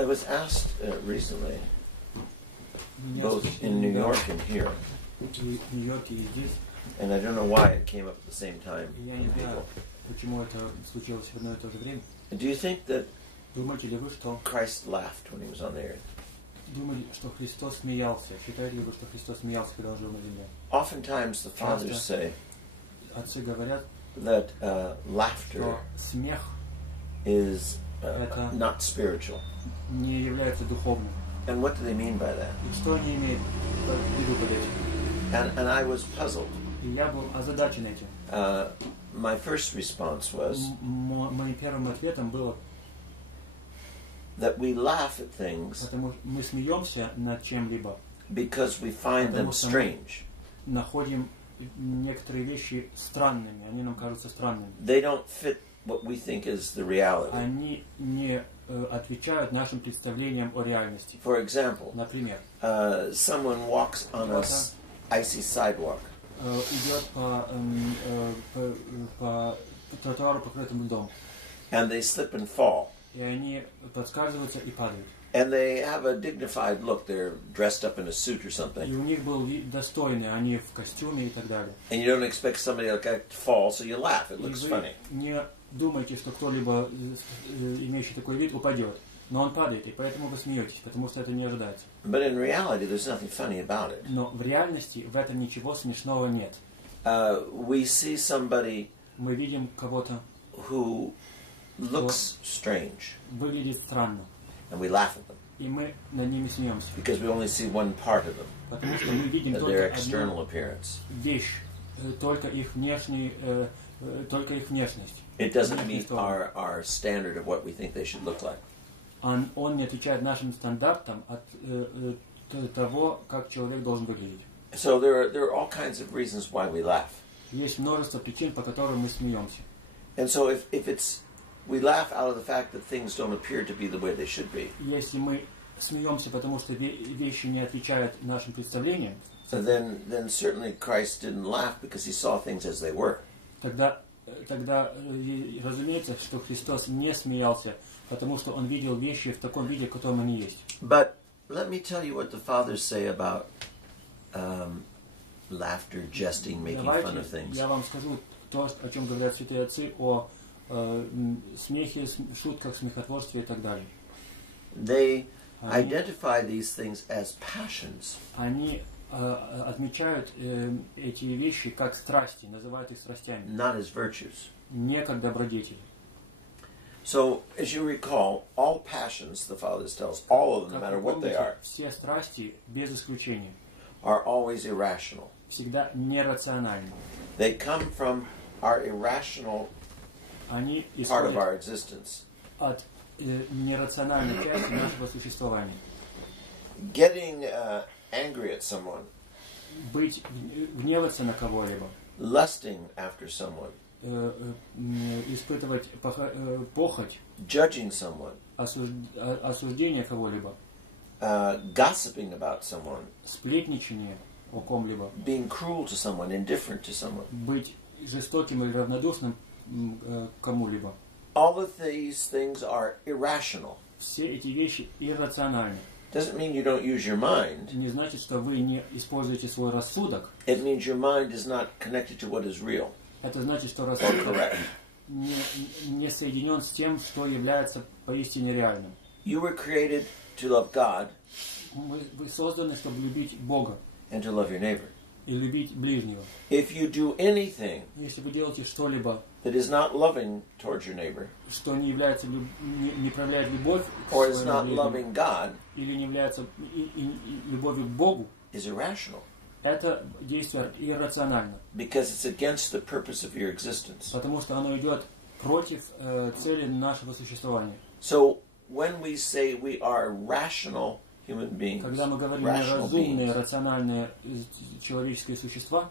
I was asked recently, both in New York and here, and I don't know why it came up at the same time. Do you think that Christ laughed when he was on the earth? Oftentimes the fathers say that laughter is not spiritual. And what do they mean by that? And I was puzzled. My first response was that we laugh at things because we find them strange. They don't fit what we think is the reality. For example, someone walks on an icy sidewalk. And they slip and fall. And they have a dignified look. They're dressed up in a suit or something. And you don't expect somebody to fall, so you laugh. It looks funny. Думаете, что кто-либо, имеющий такой вид, упадет. Но он падает, и поэтому вы смеетесь, потому что это не ожидается. But in reality, there's nothing funny about it. Но в реальности в этом ничего смешного нет. We see somebody мы видим кого-то, who looks strange. Выглядит странно. And we laugh at them. И мы над ними смеемся. Because we only see one part of them. Потому что мы видим their external appearance. Вещь, только их внешний, только их внешность. It doesn't meet our standard of what we think they should look like. Он не отвечает нашим стандартам от того, как человек должен выглядеть. So there are all kinds of reasons why we laugh. Есть множество причин, по которым мы смеемся. And so if it's we laugh out of the fact that things don't appear to be the way they should be. Если мы смеемся, потому что вещи не отвечают нашим представлениям, then certainly Christ didn't laugh because he saw things as they were. Тогда, разумеется, что Христос не смеялся, потому что Он видел вещи в таком виде, в котором они есть. But let me tell you what the fathers say about laughter, jesting, making fun of things. Я вам скажу то, о чем говорят святые отцы, о смехе, шутках, смехотворстве и так далее. They identify these things as passions. Они отмечают эти вещи как страсти, называют их страстями. Not as virtues. Не как добродетели. So, as you recall, all passions, the Fathers tell us, all of them, no matter what they are, все страсти, без исключения, are always irrational. Всегда нерациональны. They come from our irrational part of our existence. От нерациональной части нашего существования. Getting angry at someone. Гневаться на кого-либо. Lusting after someone. Испытывать похоть. Judging someone. Осуждение кого-либо. Gossiping about someone. Сплетничание о ком-либо. Being cruel to someone, indifferent to someone. Быть жестоким или равнодушным кому-либо. All of these things are irrational. Все эти вещи иррациональны. Doesn't mean you don't use your mind. Не значит, что вы не используете свой рассудок. It means your mind is not connected to what is real. Это значит, что рассудок не соединен с тем, что является поистине реальным. You were created to love God. Вы созданы, чтобы любить Бога. And to love your neighbor. И любить ближнего. If you do anything если вы делаете что-либо, that is not loving towards your neighbor, что не является не проявляет любовь к or is not loving God, или не является любовью к Богу, is irrational. Это действие иррационально. Because it's against the purpose of your existence. Потому что оно идет против цели нашего существования. So when we say we are rational human beings, когда мы говорим разумные, рациональные человеческие существа,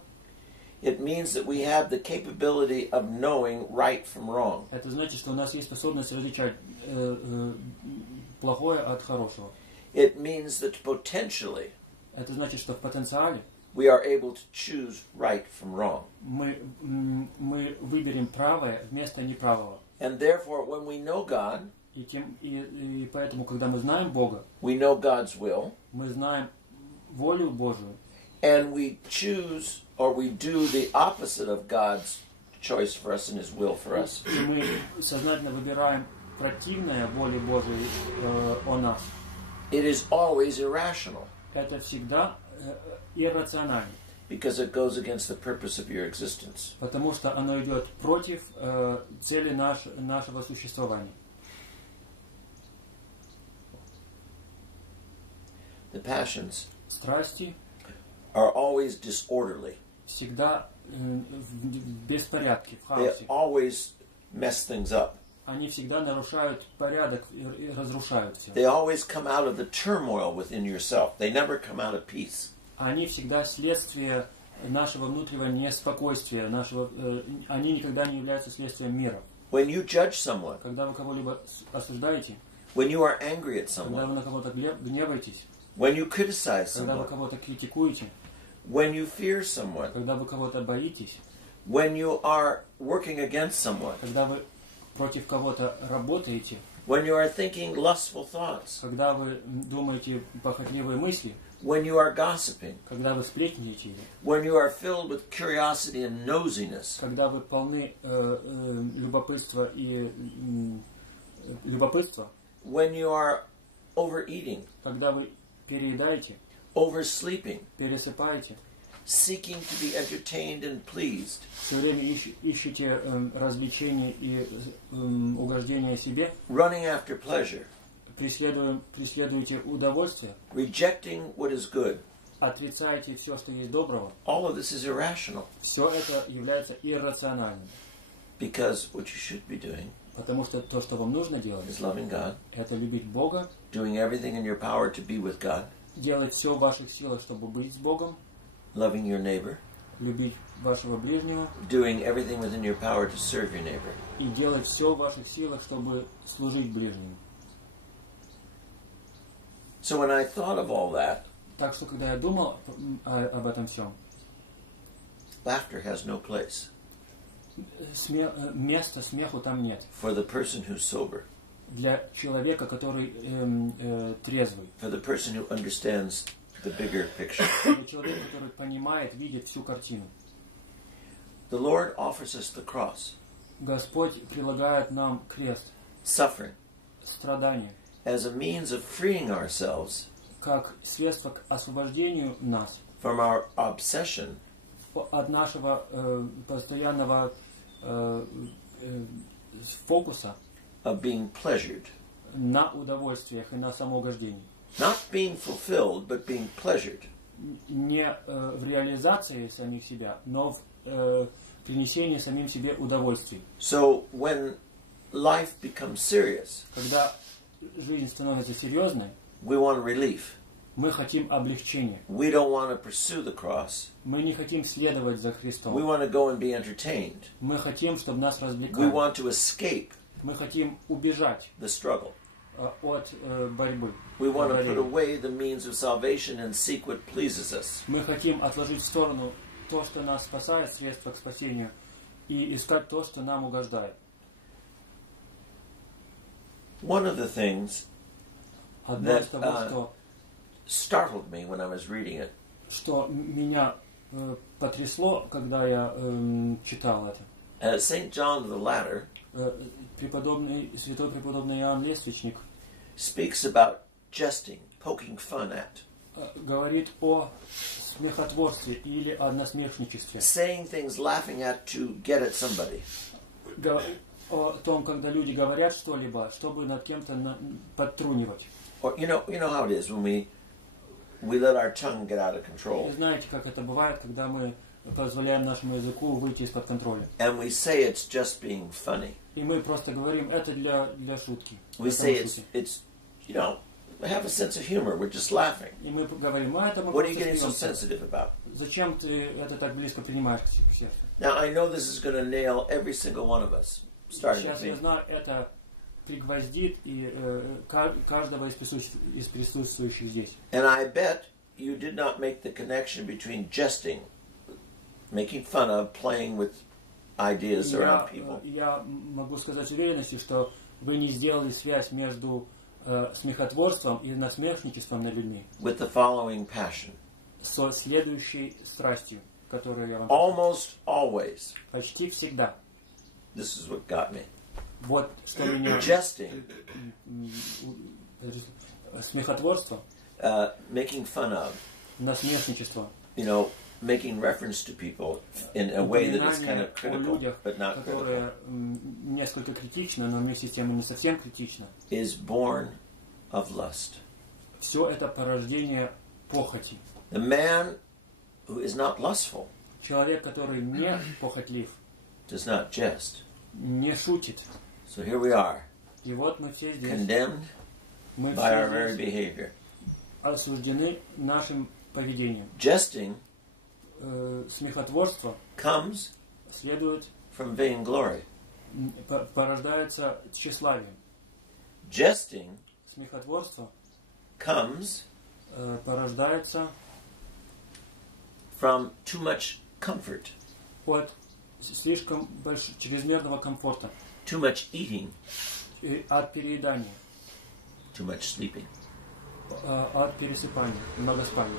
it means that we have the capability of knowing right from wrong. Это значит, что у нас есть способность различать плохое от хорошего. It means that potentially это значит, что в потенциале we are able to choose right from wrong. Мы выберем правое вместо неправого. And therefore, when we know God, и И поэтому, когда мы знаем Бога, we know God's will, мы знаем волю Божию, and we choose or we do the opposite of God's choice for us and His will for us. и мы сознательно выбираем противное воле Божией о нас, It is always irrational это всегда иррационально, because it goes against the purpose of your existence. потому что оно идет против цели нашего существования. The passions Страсти are always disorderly. всегда в беспорядке, в They хаосе. always mess things up. Они всегда нарушают порядок и разрушают все. They always come out of the turmoil within yourself. They never come out of peace. Они всегда следствие нашего внутреннего неспокойствия, они никогда не являются следствием мира. When you judge someone, Когда вы кого-либо осуждаете, when you are angry at когда вы someone, на кого-то гневаетесь, when you criticize когда вы someone, кого-то критикуете, when you fear someone, когда вы кого-то боитесь, when you are working against someone, когда вы против кого-то работаете, when you are thinking lustful thoughts, когда вы думаете похотливые мысли, when you are gossiping, когда вы сплетничаете, when you are filled with curiosity and nosiness, когда вы полны любопытства, when you are overeating, когда вы переедаете, oversleeping, пересыпаете, seeking to be entertained and pleased, все время ищете развлечения и угождения себе, running after pleasure, преследуете удовольствие, rejecting what is good. отрицаете все, что есть доброго, All of this is irrational все это является иррациональным. because what you should be doing Потому что то, что вам нужно делать, is loving God, это любить Бога, doing everything in your power to be with God, делать все в ваших силах, чтобы быть с Богом, loving your neighbor, любить вашего ближнего doing everything within your power to serve your neighbor. и делать все в ваших силах, чтобы служить ближнему. So when I thought of all that, Так что, когда я думал об этом всем, laughter has no place места смеху там нет. for the person who's sober, Для человека, который трезвый, for the person who understands the bigger picture. для человека, который понимает, видит всю картину. The Lord offers us the cross, Господь предлагает нам крест, suffering, страдания, as a means of freeing ourselves как средство к освобождению нас from our obsession от нашего постоянного фокуса of being pleasured. на удовольствиях и на самоугождении. Not being fulfilled, but being pleasured. Не в реализации самих себя, но в принесении самим себе удовольствий. So when life becomes serious, Когда жизнь становится серьезной, we want relief. мы хотим облегчения. We don't want to pursue the cross. Мы не хотим следовать за We Христом. want to go and be entertained. Мы хотим, чтобы нас We развлекали. want to escape Мы хотим убежать the struggle. от борьбы. We want to put преодоления. away the means of salvation and seek what pleases us. Мы хотим отложить в сторону то, что нас спасает, средства к спасению, и искать то, что нам угождает. One of the things Одно из that того, startled me when I was reading it что меня потрясло, когда я читал это. St. John the Latter Святой преподобный Иоанн Лествичник speaks about jesting, poking fun at, говорит о смехотворстве или о насмешничестве. saying things laughing at to get at somebody. О том, когда люди говорят что-либо, чтобы над кем-то подтрунивать. Or you know how it is when we let our tongue get out of control. Вы знаете, как это бывает, когда мы позволяем нашему языку выйти из-под контроля. And we say it's just being funny. И мы просто говорим, это для шутки. We say it's have a sense of humor. We're just laughing. И мы говорим, это мы What are you просто getting so смеемся. sensitive about? Зачем ты это так близко принимаешь к сердцу? Now I know this is going to nail every single one of us, starting Сейчас with я me. знаю, это пригвоздит и каждого из присутствующих здесь. And I bet you did not make the connection between jesting, making fun of, playing with ideas around people, Я могу сказать с уверенностью, что вы не сделали связь между смехотворством и насмешничеством над людьми. With the following passion. Со следующей страстью, которую я вам Almost always. почти всегда. This is what got me. Вот что меня... Jesting. Смехотворство. Making fun of. Насмешничество. You know, making reference to people in a way that is kind of critical, but not critical. Несколько критично, но вместе с тем и не совсем критично. Is born of lust. Все это порождение похоти. The man who is not lustful Человек, который не похотлив, does not jest. не шутит. So here we are, И вот мы все здесь. condemned Мы by our все very здесь behavior. осуждены нашим поведением. Jesting Смехотворство comes следует, from vainglory. порождается тщеславием. Jesting Смехотворство comes порождается from too much comfort, от слишком чрезмерного комфорта, too much eating, от переедания, too much sleeping. от пересыпания, многоспания.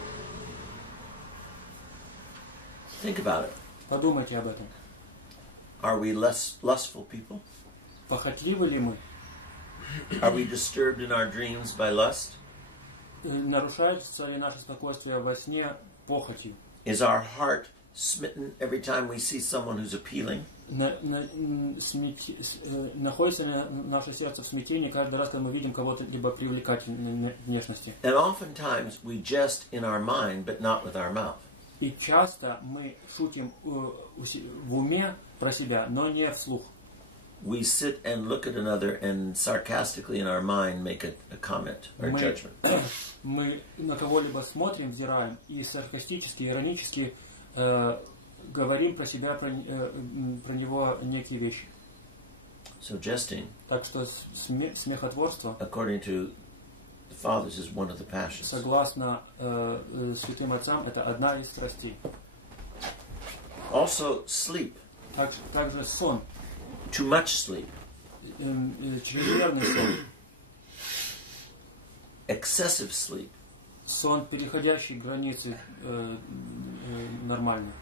Think about it. Подумайте об этом. Are we less lustful people? Похотливы ли мы? Are we disturbed in our dreams by lust? Нарушается ли наше спокойствие во сне похотью? Is our heart smitten every time we see someone who's appealing? Находится ли наше сердце в смятении каждый раз, когда мы видим кого-то либо привлекательной внешности? And oftentimes we jest in our mind, but not with our mouth. И часто мы шутим в уме про себя, но не вслух. We sit and look at another and sarcastically in our mind make a comment or judgment. Мы на кого-либо смотрим, взираем и саркастически, иронически говорим про себя, про него некие вещи. So jesting, Так что смехотворство, according to the fathers, is one of the passions. согласно святым отцам, это одна из страстей. Also sleep. Также сон. Too much sleep. Чрезмерный сон. Excessive sleep. Сон, переходящий границы нормальной.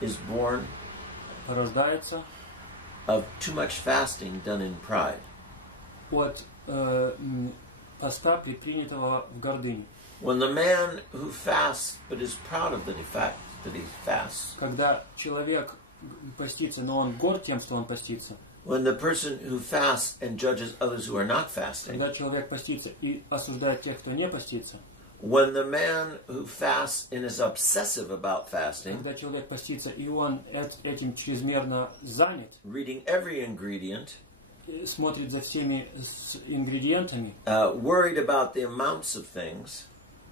Is born Рождается of too much fasting done in pride. от поста, предпринятого в гордыне. When the man who fasts but is proud of that he fasts. Когда человек постится, но он горд тем, что он постится. When the person who fasts and judges others who are not fasting. Когда человек постится и осуждает тех, кто не постится. When the man who fasts and is obsessive about fasting. Когда человек постится и он этим чрезмерно занят. Reading every ingredient. Смотрит за всеми ингредиентами. Worried about the amounts of things.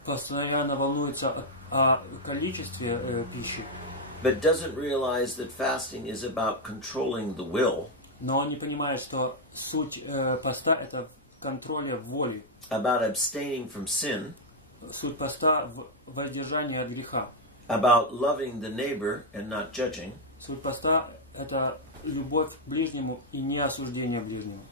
Постоянно волнуется о количестве пищи. But doesn't realize that fasting is about controlling the will. Но он не понимает, что суть поста – это в контроле воли. About abstaining from sin. Суть поста в воздержании от греха. About loving the neighbor and not judging. Суть поста – это любовь к ближнему и не осуждение ближнему.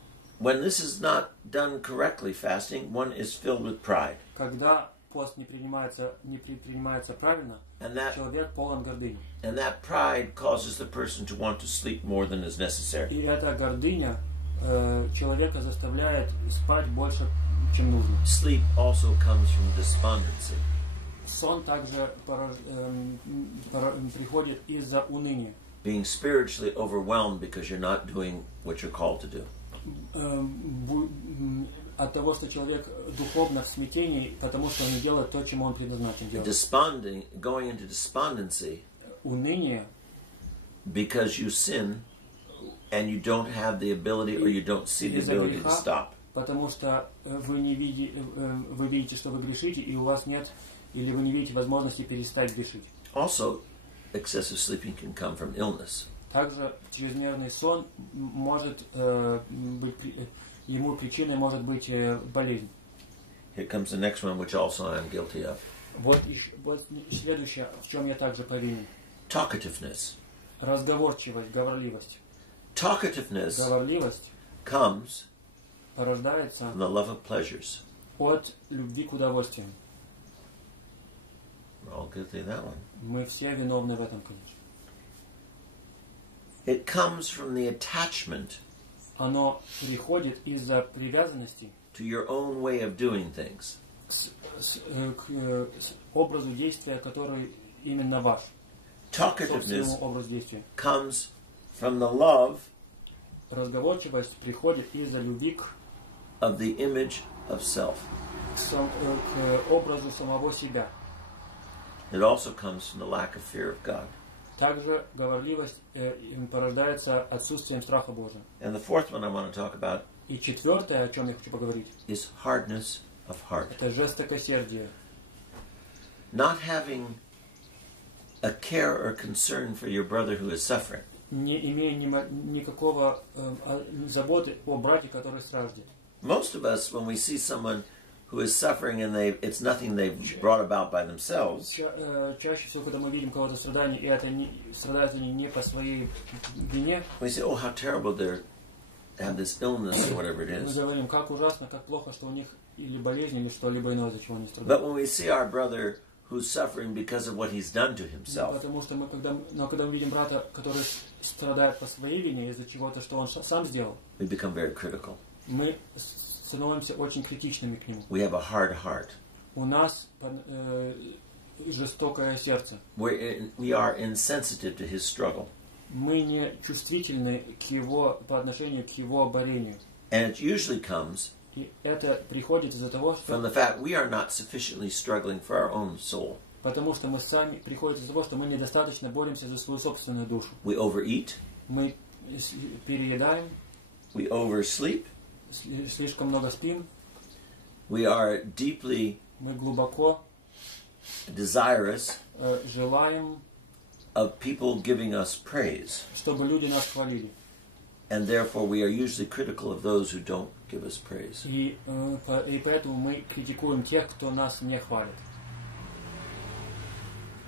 When this is not done correctly, fasting, one is filled with pride. Когда пост не принимается правильно, человек полон гордыни. And that pride causes the person to want to sleep more than is necessary. И эта гордыня человека заставляет спать больше, чем нужно. Sleep also comes from despondency. Сон также приходит из-за уныния. Being spiritually overwhelmed because you're not doing what you're called to do. От того, что человек духовно в смятении, потому что он не делает то, чему он предназначен делать. Going into despondency. Уныние. Because you sin and you don't have the ability or you don't see the ability to stop. Потому что вы видите, что вы грешите, и у вас нет, или вы не видите возможности перестать грешить. Also, excessive sleeping can come from illness. Также чрезмерный сон может быть, ему причиной может быть болезнь. Here comes the next one, which also I am guilty of. Вот следующее, в чем я также повинен. Talkativeness. Разговорчивость, говорливость. Talkativeness говорливость comes порождается from the love of pleasures. от любви к удовольствиям. We're all guilty of that one. Мы все виновны в этом, конечно. It comes from the attachment Оно приходит из-за привязанности to your own way of doing things. к образу действия, который именно ваш. Talkativeness Собственному образу действия. comes from the love Разговорчивость приходит из-за любви к of the image of self. к образу самого себя. It also comes from the lack of fear of God. Также говорливость порождается отсутствием страха Божия. And the fourth one I want to talk about И четвертое, о чем я хочу поговорить, is hardness of heart. это жестокосердие. Not having a care or concern for your brother who is suffering. Не имея никакого заботы о брате, который страждет. Most of us, when we see someone who is suffering and it's nothing they've brought about by themselves, Чаще всего, когда мы видим кого-то страдания, и это страдают они не по своей вине, we say, oh, how terrible they have this illness or whatever it мы is. говорим, как ужасно, как плохо, что у них или болезнь, или что-либо иное, за чего они But страдают. when we see our brother who's suffering because of what he's done to himself, Потому что когда мы видим брата, который страдает по своей вине из-за чего-то, что он сам сделал, we become very critical. мы становимся очень критичными к нему. We have a hard heart. У нас жестокое сердце. We are insensitive to his struggle. Мы не чувствительны по отношению к его борению. And it usually comes И это приходит из-за того, from the fact we are not sufficiently struggling for our own soul. потому что мы сами приходит из-за того, что мы недостаточно боремся за свою собственную душу. We overeat. Мы переедаем, We oversleep. слишком много спим, We are deeply мы глубоко desirous желаем, of people giving us praise. чтобы люди нас хвалили. And therefore we are usually critical of those who don't give us praise. И поэтому мы критикуем тех, кто нас не хвалит.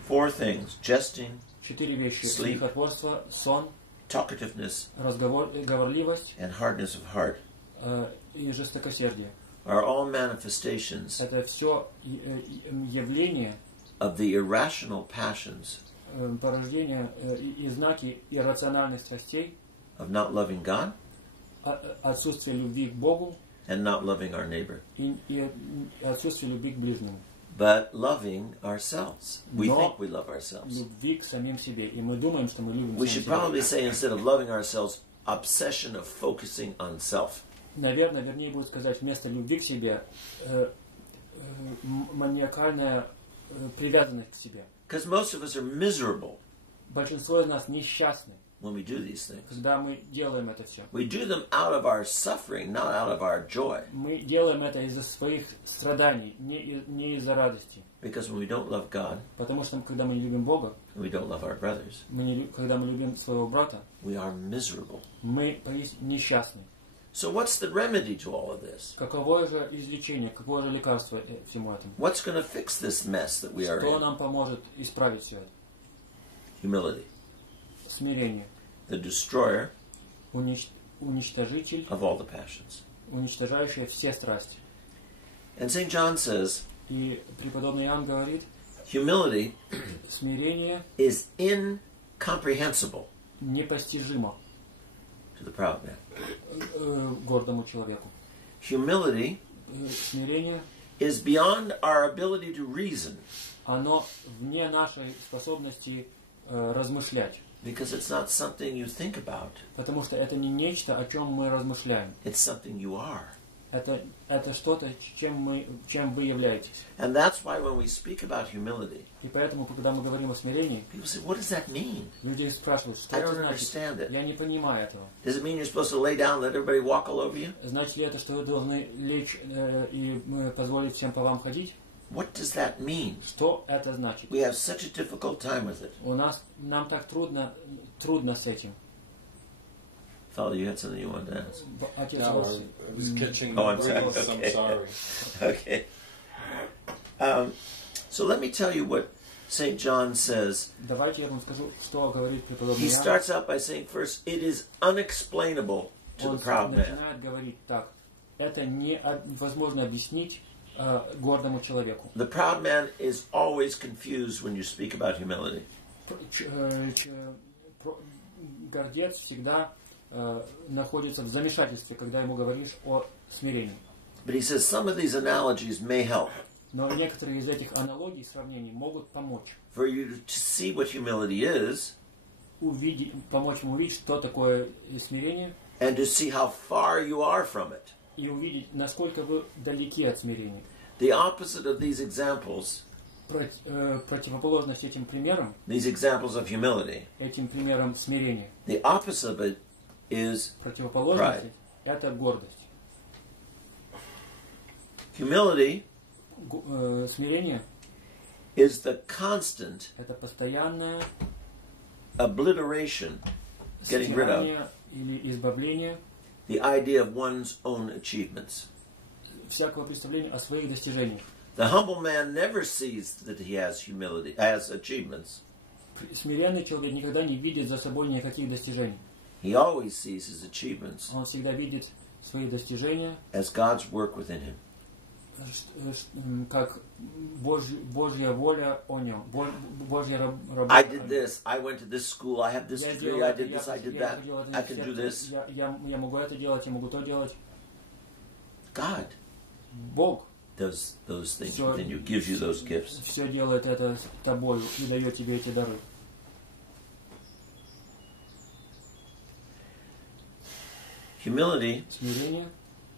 4 things: jesting, 4 вещи: Sleep. смехотворство, сон, talkativeness, говорливость and hardness of heart и жестокосердие. are all manifestations Это все явления, of the irrational passions порождения и знаки иррациональных страстей, of not loving God отсутствие любви к Богу and not loving our neighbor, и отсутствие любви к ближнему. but loving ourselves. We Но think we love ourselves. любви к самим себе. И мы думаем, что мы любим We самим should себя. probably say, instead of loving ourselves, obsession of focusing on self. Наверное, вернее будет сказать, вместо любви к себе маниакальная привязанность к себе. Because most of us are miserable Большинство из нас несчастны, when we do these things. когда мы делаем это все. We do them out of our suffering, not out of our joy. Мы делаем это из-за своих страданий, не из-за радости. Because when we don't love God, Потому что когда мы не любим Бога, and we don't love our brothers, когда мы любим своего брата, we are miserable. мы несчастны. So what's the remedy to all of this? Каково же излечение, какое же лекарство всему этому? What's going to fix this mess that we are Что in? нам поможет исправить все это? Humility. Смирение. The destroyer Уничтожитель, of all the passions. уничтожающий все страсти. And St. John says, И преподобный Иоанн говорит, humility смирение is incomprehensible непостижимо to the proud man. Гордому человеку. Humility Смирение, is beyond our ability to reason, оно вне нашей способности размышлять. because it's not something you think about. Потому что это не нечто, о чем мы размышляем. It's something you are. Это что-то, чем вы являетесь. And that's why when we speak about humility, И поэтому, когда мы говорим о смирении, people say, what does that mean? люди спрашивают, что I это don't значит? understand it. Я не понимаю этого. Does it mean you're supposed to lay down and let everybody walk all over you? Значит ли это, что вы должны лечь и позволить всем по вам ходить? What does that mean? Что это значит? We have such a difficult time with it. Нам так трудно с этим. Father, you had something you wanted to ask. Отец, No, ваш- I was catching Oh, my I'm sorry. breath. Okay. I'm sorry. Okay. So let me tell you what St. John says. Давайте я вам скажу, что говорит преподобный He Иоанн. starts out by saying, first, it is unexplainable to the Он proud man. начинает говорить так. это невозможно объяснить гордому человеку. The proud man is always confused when you speak about humility. Гордец всегда находится в замешательстве, когда ему говоришь о смирении. But he says some of these analogies may help Но некоторые из этих аналогий, сравнений могут помочь. for you to see what humility is Помочь ему увидеть, что такое смирение, and to see how far you are from it. и увидеть, насколько вы далеки от смирения. The opposite of these examples, Противоположность этим примерам, these examples of humility, этим примерам смирения, the opposite of it is противоположность pride. это гордость. Humility Смирение is the constant это постоянное obliteration, getting rid of стирание или избавление the idea of one's own achievements. всякого представления о своих достижениях. The humble man never sees that he has humility, has achievements. Смиренный человек никогда не видит за собой никаких достижений. He always sees his achievements Он всегда видит свои достижения as God's work within him. Как Божья воля о нем, Божья работа. I did this, I went to this school, I have this degree, I did this, I did that, I can do this. Я могу это делать, я могу то делать. God Бог does those things within you, gives you those gifts. Все делает это с тобой и дает тебе эти дары. Humility Смирение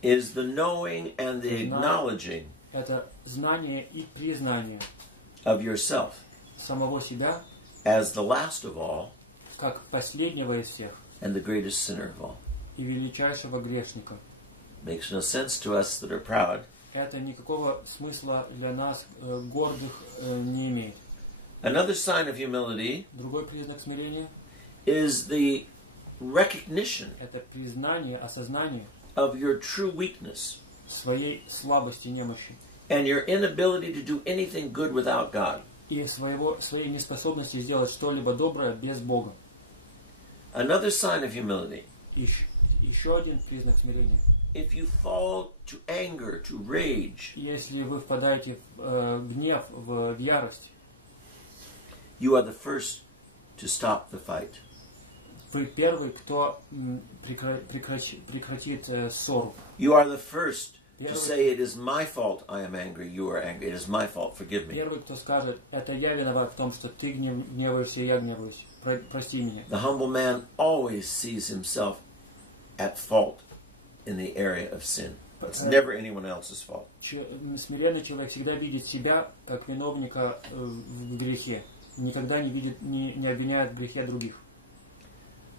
is the knowing and the acknowledging это знание и признание of yourself самого себя as the last of all как последнего из всех and the greatest sinner of all. и величайшего грешника. Makes no sense to us that are proud. Это никакого смысла для нас гордых не имеет. Another sign of humility Другой признак смирения is the recognition это признание, осознание of your true weakness своей слабости, немощи and your inability to do anything good without God. и своей неспособности сделать что-либо доброе без Бога. Another sign of humility. Еще один признак смирения. If you fall to anger, to rage, Если вы впадаете в гнев, в ярость, you are the first to stop the fight. вы первый, кто прекратит ссору. You are the first to say, it is my fault I am angry, you are angry, it is my fault, forgive me. Первый, кто скажет, это я виноват в том, что ты гневаешься, я гневаюсь. Прости меня. The humble man always sees himself at fault in the area of sin. It's never anyone else's fault. Смиренный человек всегда видит себя как виновника в грехе. Никогда не обвиняет в грехе других.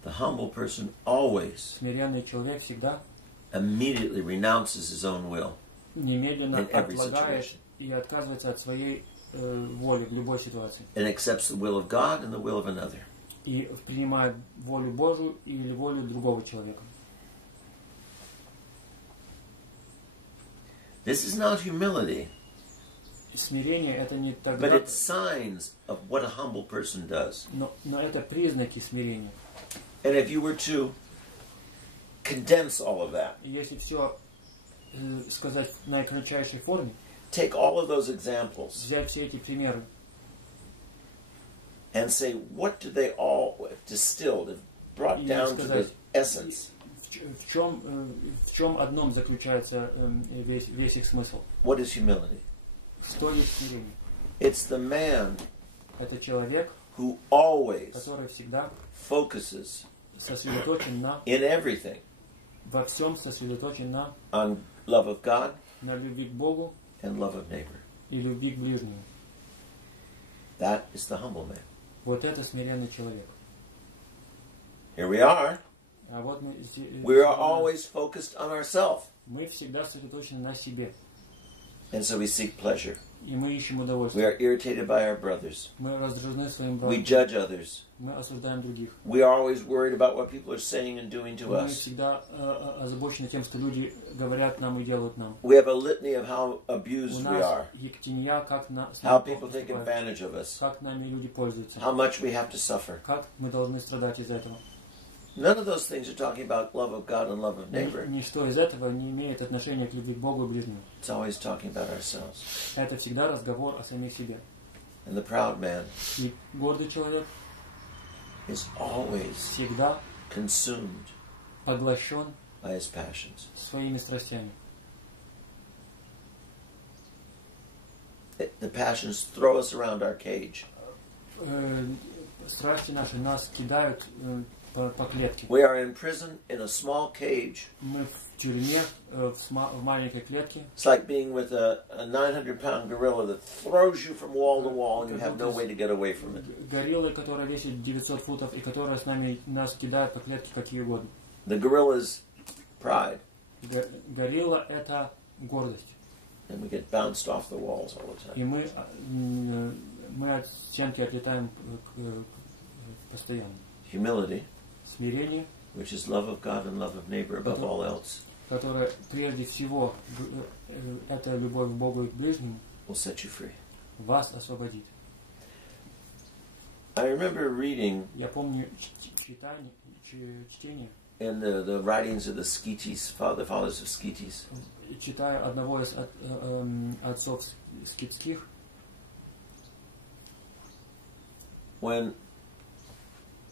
The humble person always Смиренный человек всегда immediately renounces his own will немедленно in every отлагает situation и отказывается от своей воли в любой ситуации. and accepts the will of God and the will of another. И принимает волю Божию или волю другого человека. This is not humility, Смирение это не but тогда, it's signs of what a humble person does. но это признаки смирения. And if you were to condense all of that, И если все сказать в наикратчайшей форме, take all of those examples взять все эти примеры and say, what do they all distilled and brought и down to the сказать, essence? в чем одном заключается весь их смысл. What is humility? Что есть смирение? It's the man Это человек, who always который всегда focuses сосредоточен in everything во всем сосредоточен on love of God на любви к Богу and love of neighbor. и любви к ближнему. That is the humble man. Вот это смиренный человек. Here we are. А вот We are always focused on ourselves. мы всегда сосредоточены на себе. And so we seek pleasure. И мы ищем We удовольствие. are irritated by our brothers. Мы раздражены своим We братом. judge others. Мы осуждаем других. We are always worried about what people are saying and doing to Мы us. всегда озабочены тем, что люди говорят нам и делают нам. We have a litany of how У abused we нас are, ектенья, как с how нами people take поступают, advantage of us, как нами люди пользуются, how much we have to suffer. как мы должны страдать из-за этого. None of those things are talking about love of God and love of neighbor. Ничто из этого не имеет отношения к любви к Богу и ближнему. It's always talking about ourselves. Это всегда разговор о самих себе. And the proud man И гордый человек is always всегда consumed поглощен by his passions. своими страстями. The passions throw us around our cage. Страсти наши нас кидают по клетке. We are in prison in a small cage. Мы в тюрьме, в маленькой клетке. It's like being with a 900-pound gorilla that throws you from wall to wall and you have no way to get away from it. Гориллы, которая весит 900 футов и которая нас кидает по клетке какие угодно. The gorilla's pride. Горилла — это гордость. And we get bounced off the walls all the time. И мы от стенки отлетаем постоянно. Humility, Смирение, which is love of God and love of neighbor above all else, которое прежде всего это любовь к Богу и к ближнему, will set you free. вас освободит. I remember reading Я помню чтение, in the writings of the Skeetes, the fathers of Skeetes, читая одного из отцов скитских, when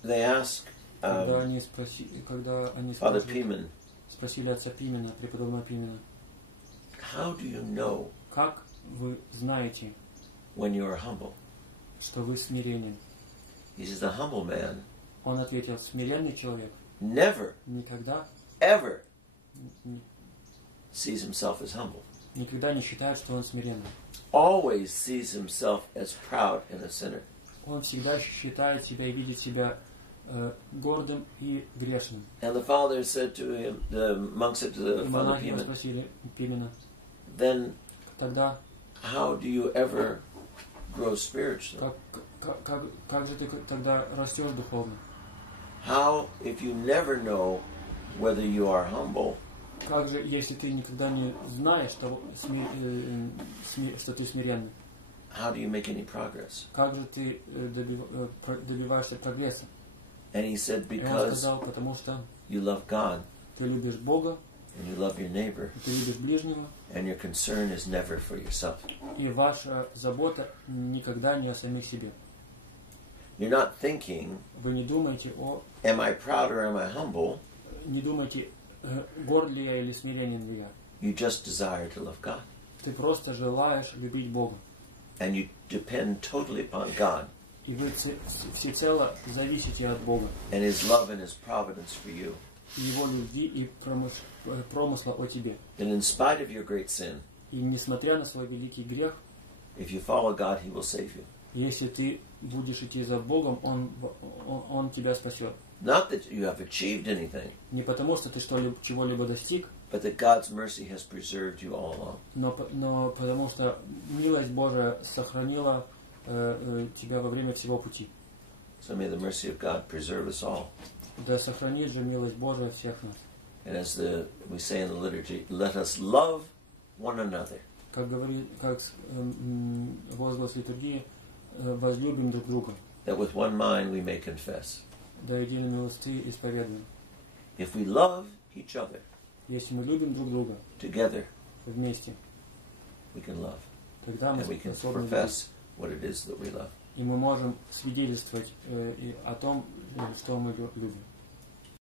they ask когда они Father Pimen, спросили отца Пимена, преподобного Пимена, how do you know как вы знаете, when you are humble? что вы смиренен? He says the humble man Он ответил: смиренный человек never, никогда ever sees himself as humble. Никогда не считает, что он смиренный. Always sees himself as proud and a sinner. Он всегда считает себя и видит себя гордым и грешным. And the father said to him, the monk said to the Father Монахи Pimen, спросили Пимена: then тогда how do you ever grow spiritually? как же ты тогда растешь духовно? How, if you never know whether you are humble, Как же, если ты никогда не знаешь, что ты смиренный? how do you make any progress? Как же ты добиваешься прогресса? And he said, И он because сказал: потому что you love God ты любишь Бога, and you love your neighbor, ты любишь ближнего, and your concern is never for yourself. и ваша забота никогда не о самих себе. You're not thinking, Вы не думаете am I proud or am I humble? не думаете, горд ли я или смиренен ли я. You just desire to love God. Ты просто желаешь любить Бога. And you depend totally upon God И вы всецело зависите от Бога. and His love and His providence for you. Его любви и промысла о тебе. That in spite of your great sin, И несмотря на свой великий грех, if you follow God, He will save you. если ты будешь идти за Богом, Он тебя спасет. Not that you have achieved anything, Не потому, что ты чего-либо достиг, but that God's mercy has preserved you all along. но потому что милость Божия сохранила тебя во время всего пути. So may the mercy of God preserve us all. Да сохранит же милость Божия всех нас. And as we say in the liturgy, let us love one another. Как возглас литургии, возлюбим друг друга. That with one mind we may confess. Да единой милости исповедуем. If we love each other Если мы любим друг друга together, вместе, we can love. тогда мы And we can способны любить. profess what it is that we love. И мы можем свидетельствовать о том, что мы любим.